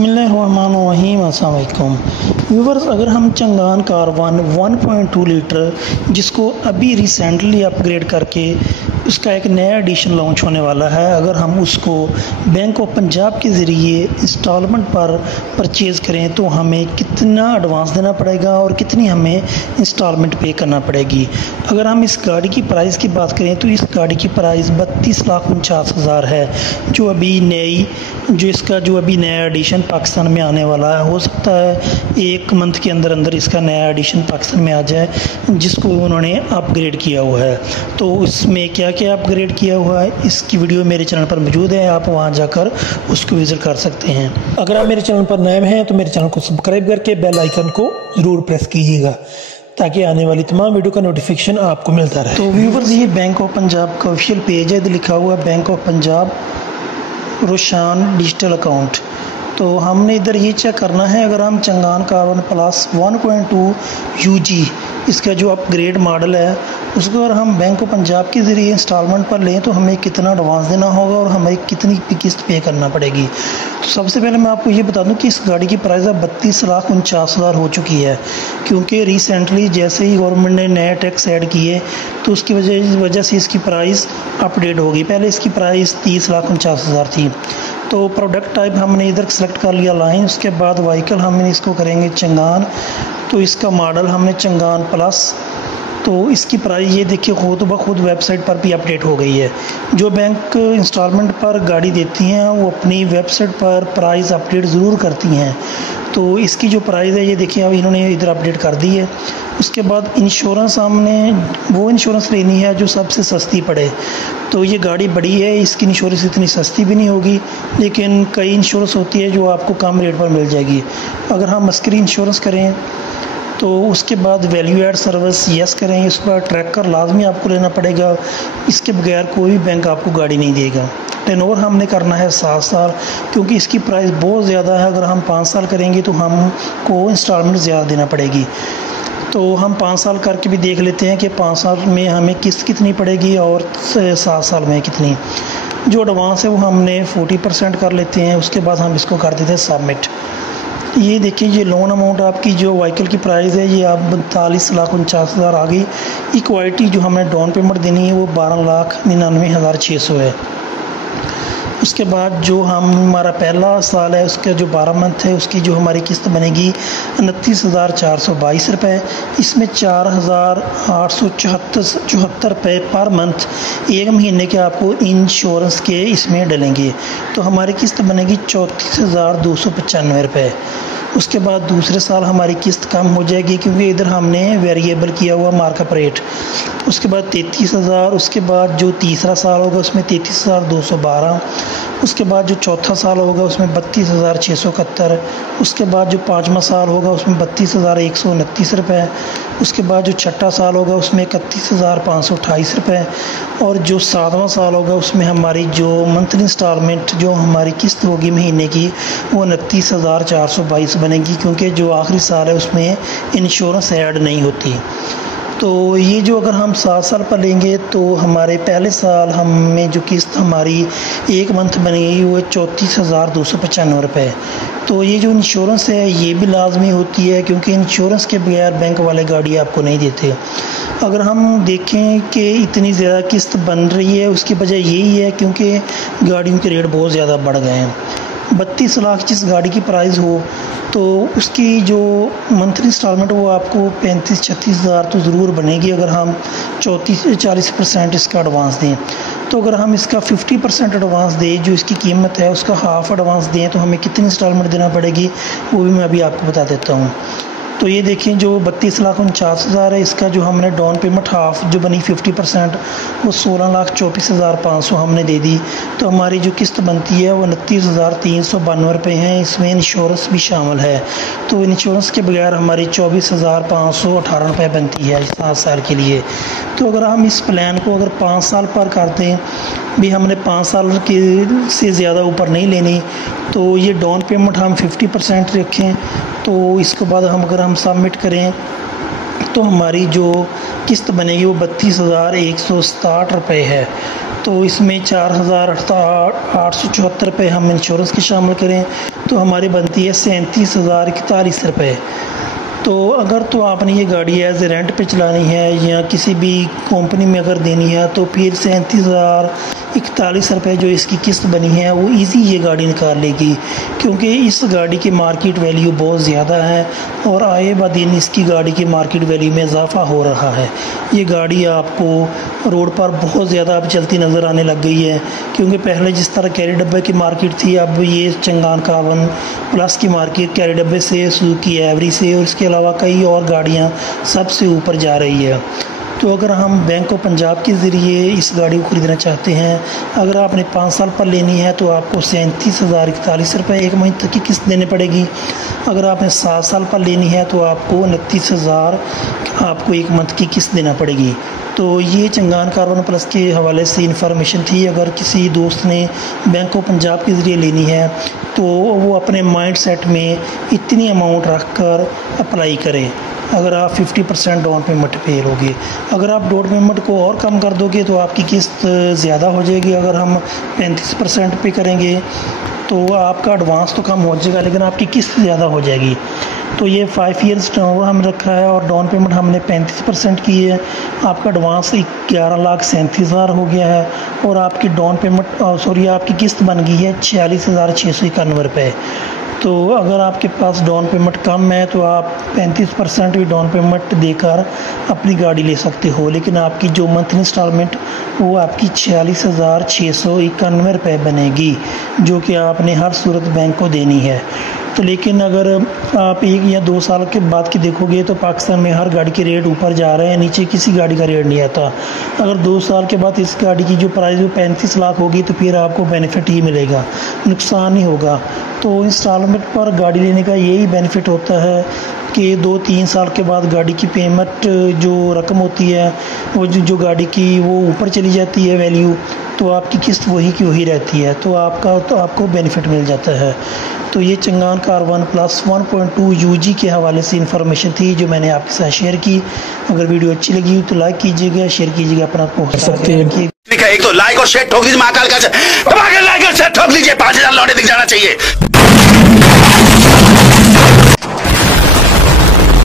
बिस्मिल्लाहिर्रहमानिर्रहीम। अस्सलाम वालेकुम व्यूवर्स, अगर हम चंगान कारवान 1.2 लीटर जिसको अभी रिसेंटली अपग्रेड करके उसका एक नया एडिशन लॉन्च होने वाला है, अगर हम उसको बैंक ऑफ पंजाब के ज़रिए इंस्टॉलमेंट पर परचेज़ करें तो हमें कितना एडवांस देना पड़ेगा और कितनी हमें इंस्टॉलमेंट पे करना पड़ेगी। अगर हम इस गाड़ी की प्राइस की बात करें तो इस गाड़ी की प्राइस 32,49,000 है, जो अभी नया एडिशन पाकिस्तान में आने वाला है। हो सकता है एक मंथ के अंदर अंदर इसका नया एडिशन पाकिस्तान में आ जाए, जिसको उन्होंने अपग्रेड किया हुआ है। तो इसमें क्या क्या अपग्रेड किया हुआ है, इसकी वीडियो मेरे चैनल पर मौजूद है, आप वहां जाकर उसको विजिट कर सकते हैं। अगर आप मेरे चैनल पर नए हैं तो मेरे चैनल को सब्सक्राइब करके बेल आइकन को ज़रूर प्रेस कीजिएगा ताकि आने वाली तमाम वीडियो का नोटिफिकेशन आपको मिलता रहे। तो व्यूवर्स, ये बैंक ऑफ पंजाब का ऑफिशियल पेज है, लिखा हुआ bank of Punjab Roshan digital account. तो हमने इधर ये चेक करना है, अगर हम चंगान कारवान प्लस 1.2 यूजी इसका जो अपग्रेड मॉडल है उसको अगर हम बैंक ऑफ पंजाब के ज़रिए इंस्टॉलमेंट पर लें तो हमें कितना एडवांस देना होगा और हमें कितनी किस्त पे करना पड़ेगी। तो सबसे पहले मैं आपको ये बता दूं कि इस गाड़ी की प्राइस अब 32,49,000 हो चुकी है, क्योंकि रिसेंटली जैसे ही गवर्नमेंट ने नए टैक्स ऐड किए तो उसकी वजह से इसकी प्राइस अपडेट होगी। पहले इसकी प्राइस 30,49,000 थी। तो प्रोडक्ट टाइप हमने इधर सेलेक्ट कर लिया लाइन, उसके बाद व्हीकल हमने इसको करेंगे चंगान। तो इसका मॉडल हमने चंगान प्लस। तो इसकी प्राइस ये देखिए खुद ब खुद वेबसाइट पर भी अपडेट हो गई है। जो बैंक इंस्टॉलमेंट पर गाड़ी देती हैं वो अपनी वेबसाइट पर प्राइस अपडेट ज़रूर करती हैं। तो इसकी जो प्राइस है ये देखिए अब इन्होंने इधर अपडेट कर दी है। उसके बाद इंश्योरेंस हमने वो इंश्योरेंस लेनी है जो सबसे सस्ती पड़े। तो ये गाड़ी बड़ी है, इसकी इंश्योरेंस इतनी सस्ती भी नहीं होगी, लेकिन कई इंश्योरेंस होती है जो आपको कम रेट पर मिल जाएगी। अगर हम मस्करी इंश्योरेंस करें तो उसके बाद वैल्यू एड सर्विस यस करें, इस पर ट्रैकर लाजमी आपको लेना पड़ेगा, इसके बगैर कोई भी बैंक आपको गाड़ी नहीं देगा। टेनोवर हमने करना है 7 साल, क्योंकि इसकी प्राइस बहुत ज़्यादा है। अगर हम 5 साल करेंगे तो हमको इंस्टॉलमेंट ज़्यादा देना पड़ेगी। तो हम 5 साल करके भी देख लेते हैं कि 5 साल में हमें किस्त कितनी पड़ेगी और 7 साल में कितनी। जो एडवांस है वो हमने 40% कर लेते हैं, उसके बाद हम इसको कर देते हैं सबमिट। ये देखिए, ये लोन अमाउंट आपकी जो व्हीकल की प्राइस है ये आप 42,49,000 आ गई। इक्वालिटी जो हमें डाउन पेमेंट देनी है वो 12,99,600 है। उसके बाद जो हमारा पहला साल है उसका जो 12 मंथ है उसकी जो हमारी किस्त बनेगी 29,422 रुपये। इसमें 4,874 रुपये पर मंथ एक महीने के आपको इंश्योरेंस के इसमें डलेंगे। तो हमारी किस्त बनेगी 34,295 रुपये। उसके बाद दूसरे साल हमारी किस्त कम हो जाएगी, क्योंकि इधर हमने वेरिएबल किया हुआ मार्कअप रेट। उसके बाद 33,000। उसके बाद जो तीसरा साल होगा उसमें 33,212। उसके बाद जो चौथा साल होगा उसमें 32,671। उसके बाद जो 5वां साल होगा उसमें 32,129 रुपये। उसके बाद जो छठा साल होगा उसमें 31,528 रुपये। और जो 7वां साल होगा उसमें हमारी जो मंथली इंस्टॉलमेंट जो हमारी किस्त होगी महीने की वो 29,422 बनेगी, क्योंकि जो आखिरी साल है उसमें इंश्योरेंस ऐड नहीं होती। तो ये जो अगर हम 7 साल पर लेंगे तो हमारे पहले साल हमें जो किस्त हमारी एक मंथ बनेगी वो 34,295 रुपये। तो ये जो इंश्योरेंस है ये भी लाजमी होती है, क्योंकि इंश्योरेंस के बगैर बैंक वाले गाड़ी आपको नहीं देते। अगर हम देखें कि इतनी ज़्यादा किस्त बन रही है उसकी वजह यही है क्योंकि गाड़ियों के रेट बहुत ज़्यादा बढ़ गए हैं। 32 लाख जिस गाड़ी की प्राइस हो तो उसकी जो मंथली इंस्टॉलमेंट वो आपको 35-36 हज़ार तो ज़रूर बनेगी, अगर हम 40% इसका एडवांस दें। तो अगर हम इसका 50% एडवांस दें, जो इसकी कीमत है उसका हाफ़ एडवांस दें, तो हमें कितनी इंस्टॉलमेंट देना पड़ेगी वो भी मैं अभी आपको बता देता हूँ। तो ये देखिए, जो 32,49,000 है इसका जो हमने डाउन पेमेंट हाफ जो बनी 50% वो 16,34,500 हमने दे दी। तो हमारी जो किस्त बनती है वो 29,392 रुपये हैं। इसमें इंश्योरेंस भी शामिल है। तो इंश्योरेंस के बगैर हमारी 24,518 रुपये बनती है 7 साल के लिए। तो अगर हम इस प्लान को अगर 5 साल पर करते हैं भी, हमने 5 साल के से ज़्यादा ऊपर नहीं लेनी, तो ये डाउन पेमेंट हम 50% रखें। तो इसके बाद अगर हम सबमिट करें तो हमारी जो किस्त बनेगी वो 32,167 रुपये है। तो इसमें 4,874 रुपये हम इंश्योरेंस के शामिल करें तो हमारी बनती है 37,041 रुपये। तो अगर तो आपने ये गाड़ी एज ए रेंट पे चलानी है या किसी भी कंपनी में अगर देनी है तो फिर 37,041 रुपये जो इसकी किस्त बनी है वो इजी ये गाड़ी निकाल लेगी, क्योंकि इस गाड़ी की मार्केट वैल्यू बहुत ज़्यादा है और आए ब दिन इसकी गाड़ी की मार्केट वैल्यू में इजाफा हो रहा है। ये गाड़ी आपको रोड पर बहुत ज़्यादा अब चलती नज़र आने लग गई है, क्योंकि पहले जिस तरह कैरी डब्बे की मार्केट थी अब ये चंगान कार्बन प्लस की मार्केट कैरी डब्बे से, सुजुकी एवरी से और इसके अलावा कई और गाड़ियां सबसे ऊपर जा रही है। तो अगर हम बैंक ऑफ पंजाब के ज़रिए इस गाड़ी को ख़रीदना चाहते हैं, अगर आपने 5 साल पर लेनी है तो आपको 37,041 रुपये एक महीने तक की किस्त देनी पड़ेगी। अगर आपने 7 साल पर लेनी है तो आपको 29,000 आपको एक मंथ की किस्त देना पड़ेगी। तो ये चंगान कार्बन प्लस के हवाले से इंफॉर्मेशन थी। अगर किसी दोस्त ने बैंक ऑफ पंजाब के ज़रिए लेनी है तो वो अपने माइंड सेट में इतनी अमाउंट रख कर अप्लाई करें। अगर आप 50% डाउन पेमेंट पे लोगे, अगर आप डाउन पेमेंट को और कम कर दोगे तो आपकी किस्त ज़्यादा हो जाएगी। अगर हम 35% पे करेंगे तो आपका एडवांस तो कम हो जाएगा लेकिन आपकी किस्त ज़्यादा हो जाएगी। तो ये 5 ईयर्स टर्म हम रखा है और डाउन पेमेंट हमने 35% की है। आपका एडवांस 11,37,000 हो गया है और आपकी डाउन पेमेंट आपकी किस्त बन गई है 46,691 रुपये। तो अगर आपके पास डाउन पेमेंट कम है तो आप 35% भी डाउन पेमेंट देकर अपनी गाड़ी ले सकते हो, लेकिन आपकी जो मंथली इंस्टॉलमेंट वो आपकी 46,691 रुपये बनेगी, जो कि आपने हर सूरत बैंक को देनी है। तो लेकिन अगर आप 1 या 2 साल के बाद की देखोगे तो पाकिस्तान में हर गाड़ी के रेट ऊपर जा रहे हैं, नीचे किसी गाड़ी का रेट नहीं आता। अगर 2 साल के बाद इस गाड़ी की जो प्राइस वो 35 लाख होगी तो फिर आपको बेनिफिट ही मिलेगा, नुकसान नहीं होगा। तो इंस्टॉलमेंट पर गाड़ी लेने का यही बेनिफिट होता है कि 2-3 साल के बाद गाड़ी की पेमेंट जो रकम होती है वो जो गाड़ी की वो ऊपर चली जाती है वैल्यू, तो आपकी किस्त वही की वही रहती है, तो आपको बेनिफिट मिल जाता है। तो ये चंगान कार्बन प्लस 1.2 यूजी के हवाले से इंफॉर्मेशन थी जो मैंने आपके साथ शेयर की। अगर वीडियो अच्छी लगी तो लाइक कीजिएगा, शेयर कीजिएगा, अपना पोस्ट कर सकते हैं। एक तो लाइक और शेयर ठोक दीजिए, महाकाल का लाइक और शेयर ठोक लीजिए, 5,000 लौटे दिख जाना चाहिए।